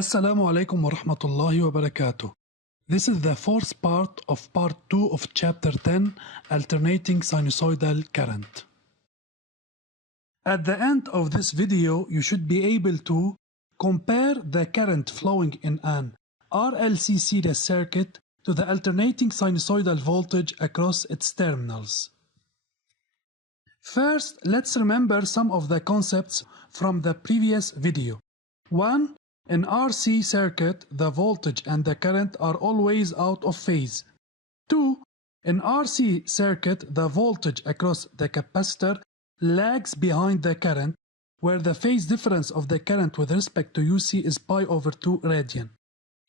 Assalamu alaikum wa rahmatullahi wa barakatuh. This is the fourth part of part 2 of chapter 10, Alternating Sinusoidal Current. At the end of this video, you should be able to compare the current flowing in an RLC series circuit to the alternating sinusoidal voltage across its terminals. First, let's remember some of the concepts from the previous video. 1. In RC circuit, the voltage and the current are always out of phase. 2. In RC circuit, the voltage across the capacitor lags behind the current, where the phase difference of the current with respect to UC is pi over 2 radian.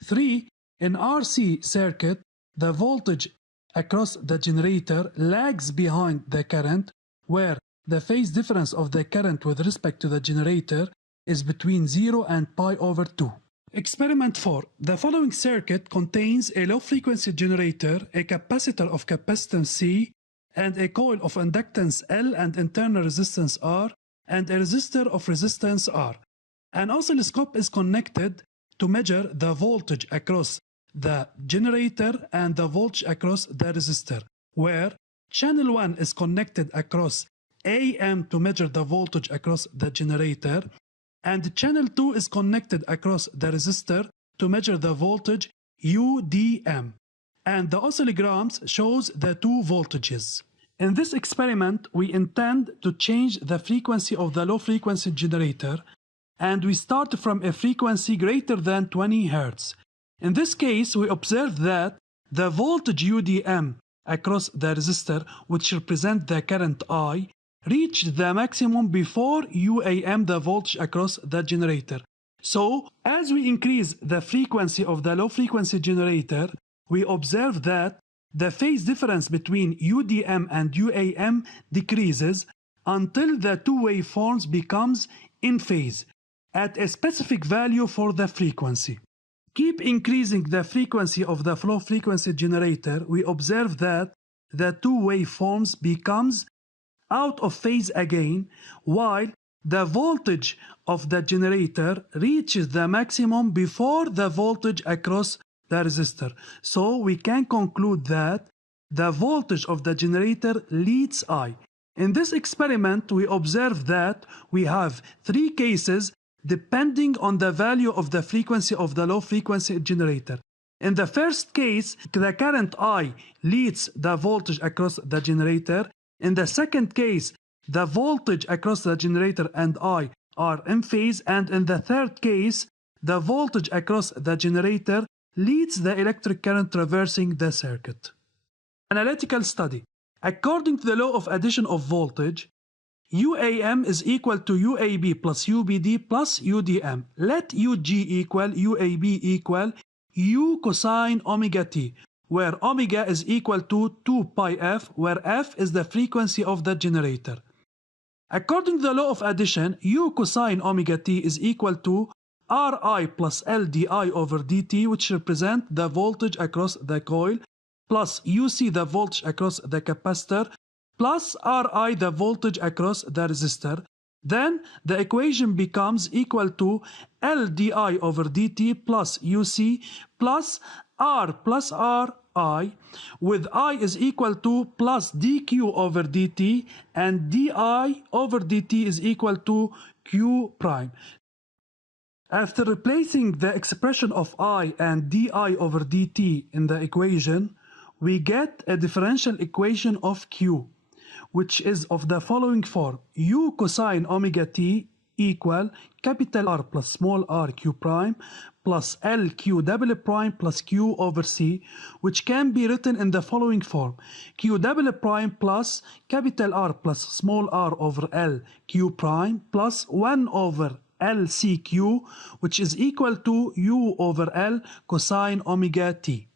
3. In RC circuit, the voltage across the generator lags behind the current, where the phase difference of the current with respect to the generator is between 0 and pi over 2. Experiment 4. The following circuit contains a low-frequency generator, a capacitor of capacitance C, and a coil of inductance L and internal resistance R, and a resistor of resistance R. An oscilloscope is connected to measure the voltage across the generator and the voltage across the resistor, where channel 1 is connected across AM to measure the voltage across the generator, and channel 2 is connected across the resistor to measure the voltage UDM, and the oscillograms shows the two voltages. In this experiment, we intend to change the frequency of the low-frequency generator, and we start from a frequency greater than 20 Hz. In this case, we observe that the voltage UDM across the resistor, which represents the current I, reached the maximum before UAM, the voltage across the generator. So, as we increase the frequency of the low-frequency generator, we observe that the phase difference between UDM and UAM decreases until the two waveforms becomes in phase at a specific value for the frequency. Keep increasing the frequency of the low-frequency generator, we observe that the two waveforms becomes out of phase again, while the voltage of the generator reaches the maximum before the voltage across the resistor. So we can conclude that the voltage of the generator leads I. In this experiment, we observe that we have three cases depending on the value of the frequency of the low-frequency generator. In the first case, the current I leads the voltage across the generator. In the second case, the voltage across the generator and I are in phase, and in the third case, the voltage across the generator leads the electric current traversing the circuit. Analytical study. According to the law of addition of voltage, UAM is equal to UAB plus UBD plus UDM. Let UG equal UAB equal U cosine omega t, where omega is equal to 2 pi f, where f is the frequency of the generator. According to the law of addition, U cosine omega t is equal to Ri plus LdI over dt, which represent the voltage across the coil, plus UC, the voltage across the capacitor, plus Ri, the voltage across the resistor. Then the equation becomes equal to LdI over dt plus UC plus R plus Ri, with I is equal to plus dq over dt, and di over dt is equal to q prime. After replacing the expression of I and di over dt in the equation, we get a differential equation of q, which is of the following form: U cosine omega t equal capital R plus small r q prime plus L q double prime plus q over c, which can be written in the following form: q double prime plus capital R plus small r over L q prime plus 1 over L c q, which is equal to U over L cosine omega t.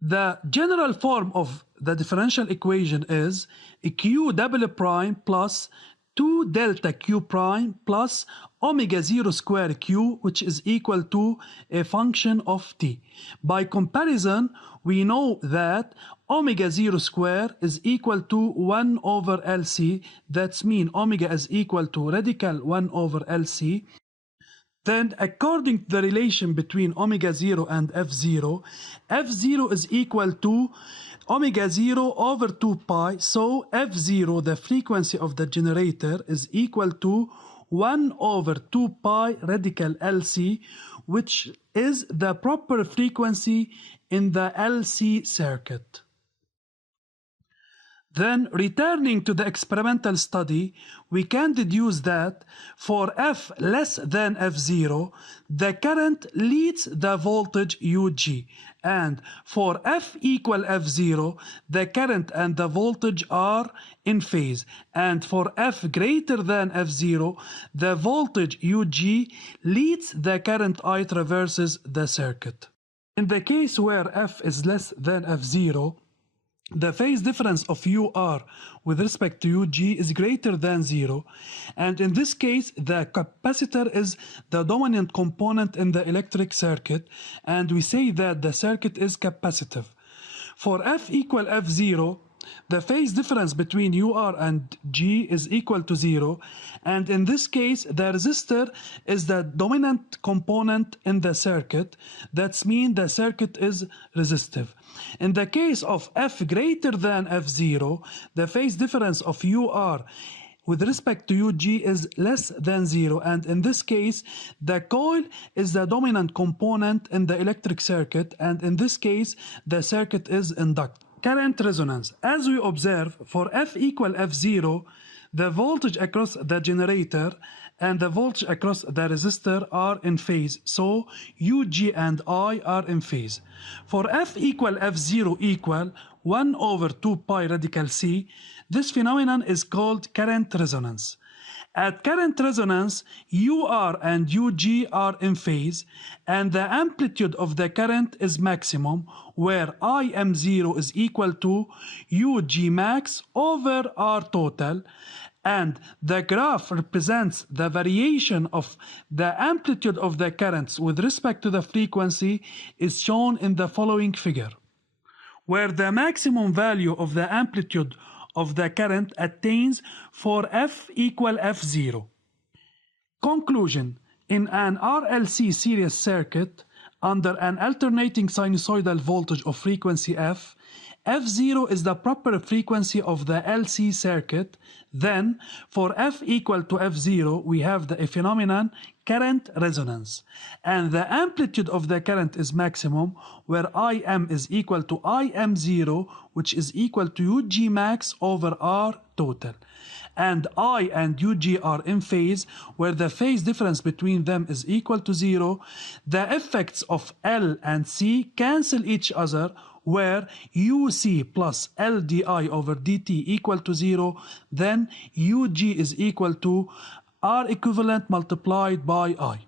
The general form of the differential equation is q double prime plus 2 delta q prime plus omega 0 square q, which is equal to a function of t. By comparison, we know that omega 0 square is equal to 1 over LC. That's mean omega is equal to radical 1 over LC. Then, according to the relation between omega 0 and f0, f0 is equal to omega 0 over 2 pi. So f0, the frequency of the generator, is equal to 1 over 2 pi radical LC, which is the proper frequency in the LC circuit. Then, returning to the experimental study, we can deduce that for F less than F0, the current leads the voltage UG, and for F equal F0, the current and the voltage are in phase, and for F greater than F0, the voltage UG leads the current I traverses the circuit. In the case where F is less than F0, the phase difference of UR with respect to UG is greater than 0, and in this case the capacitor is the dominant component in the electric circuit, and we say that the circuit is capacitive. For F equal F0, the phase difference between UR and G is equal to 0, and in this case the resistor is the dominant component in the circuit. That means the circuit is resistive. In the case of F greater than F0, the phase difference of UR with respect to UG is less than 0, and in this case the coil is the dominant component in the electric circuit, and in this case the circuit is inductive. Current resonance. As we observe, for F equal F0, the voltage across the generator and the voltage across the resistor are in phase, so UG and I are in phase. For F equal F0 equal 1 over 2 pi radical C, this phenomenon is called current resonance. At current resonance, UR and UG are in phase, and the amplitude of the current is maximum, where IM0 is equal to UG max over R total, and the graph represents the variation of the amplitude of the currents with respect to the frequency is shown in the following figure, where the maximum value of the amplitude of the current attains for F equal F0. Conclusion: in an RLC series circuit under an alternating sinusoidal voltage of frequency F, F0 is the proper frequency of the LC circuit. Then, for F equal to F0, we have the phenomenon current resonance, and the amplitude of the current is maximum, where IM is equal to IM0, which is equal to UG max over R total, and I and UG are in phase, where the phase difference between them is equal to 0. The effects of L and C cancel each other, where UC plus LdI over dt equal to 0, then UG is equal to R equivalent multiplied by I.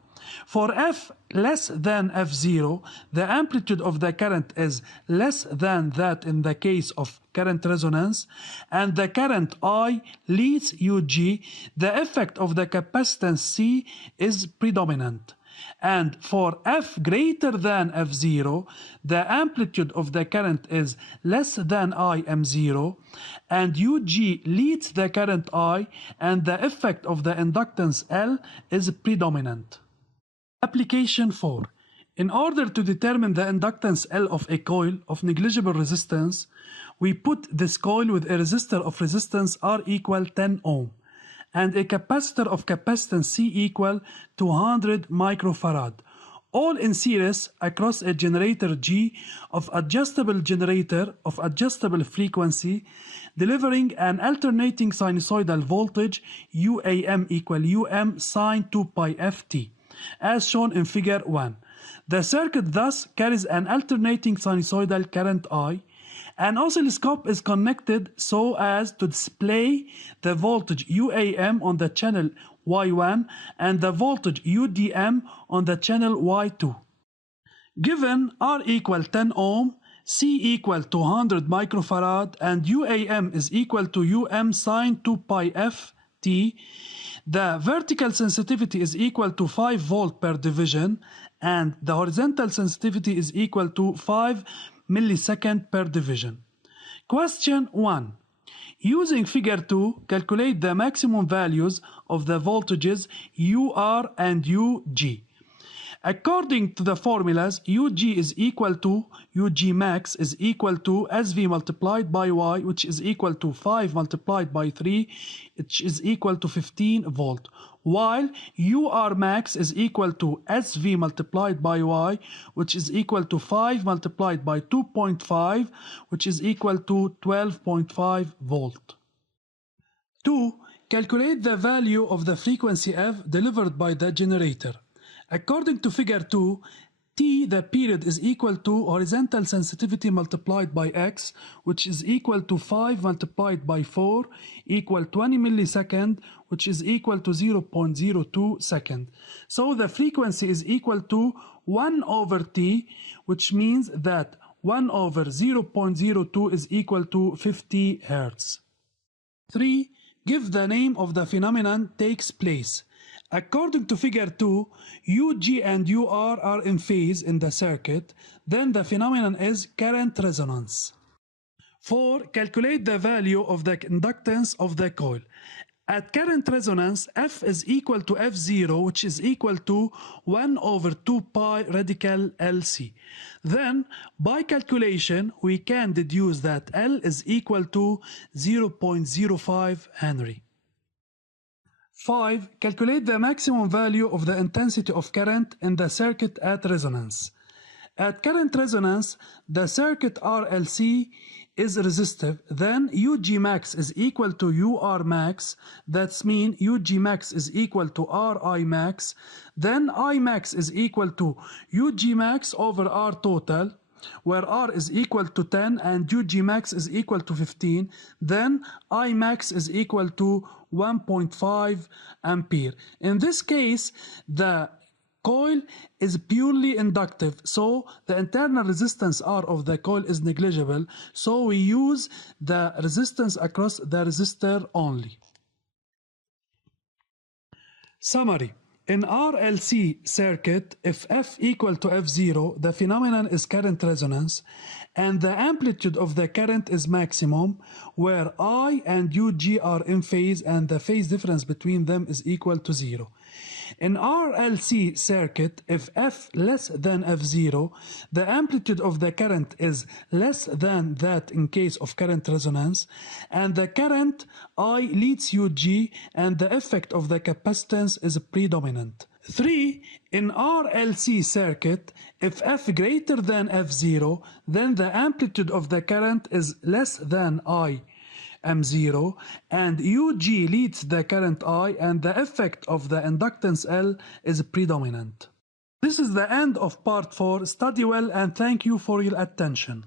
For F less than F0, the amplitude of the current is less than that in the case of current resonance, and the current I leads UG. The effect of the capacitance C is predominant. And for F greater than F0, the amplitude of the current is less than IM0, and UG leads the current I, and the effect of the inductance L is predominant. Application 4. In order to determine the inductance L of a coil of negligible resistance, we put this coil with a resistor of resistance R equal 10 ohm, and a capacitor of capacitance C equal 200 microfarad, all in series across a generator G of adjustable generator of adjustable frequency, delivering an alternating sinusoidal voltage UAM equal UM sine 2 pi ft, as shown in figure 1. The circuit thus carries an alternating sinusoidal current I. An oscilloscope is connected so as to display the voltage UAM on the channel Y1 and the voltage UDM on the channel Y2. Given R equal 10 ohm, C equal 200 microfarad, and UAM is equal to UM sine 2 pi ft, the vertical sensitivity is equal to 5 volt per division, and the horizontal sensitivity is equal to 5 millisecond per division. Question 1. Using figure 2, calculate the maximum values of the voltages UR and UG. According to the formulas, Ug is equal to, Ug max is equal to SV multiplied by Y, which is equal to 5 multiplied by 3, which is equal to 15 volt. While UR max is equal to SV multiplied by Y, which is equal to 5 multiplied by 2.5, which is equal to 12.5 volt. 2. Calculate the value of the frequency f delivered by the generator. According to figure 2, T, the period, is equal to horizontal sensitivity multiplied by X, which is equal to 5 multiplied by 4, equal 20 millisecond, which is equal to 0.02 second. So the frequency is equal to 1 over T, which means that 1 over 0.02 is equal to 50 Hertz. 3. Give the name of the phenomenon takes place. According to figure 2, Ug and Ur are in phase in the circuit, then the phenomenon is current resonance. 4. Calculate the value of the inductance of the coil. At current resonance, F is equal to F0, which is equal to 1 over 2 pi radical LC. Then, by calculation, we can deduce that L is equal to 0.05 Henry. 5. Calculate the maximum value of the intensity of current in the circuit at resonance. At current resonance, the circuit RLC is resistive, then Ug max is equal to Ur max, that's mean Ug max is equal to Ri max, then I max is equal to Ug max over R total, where R is equal to 10 and Ug max is equal to 15, then I max is equal to 1.5 ampere. In this case, the coil is purely inductive, so the internal resistance R of the coil is negligible, so we use the resistance across the resistor only. Summary. In RLC circuit, if F equal to F0, the phenomenon is current resonance, and the amplitude of the current is maximum, where I and Ug are in phase and the phase difference between them is equal to 0. In RLC circuit, if F less than F0, the amplitude of the current is less than that in case of current resonance, and the current I leads Ug, and the effect of the capacitance is predominant. 3. In RLC circuit, if F greater than F0, then the amplitude of the current is less than I M0, and Ug leads the current I, and the effect of the inductance L is predominant. This is the end of part 4. Study well and thank you for your attention.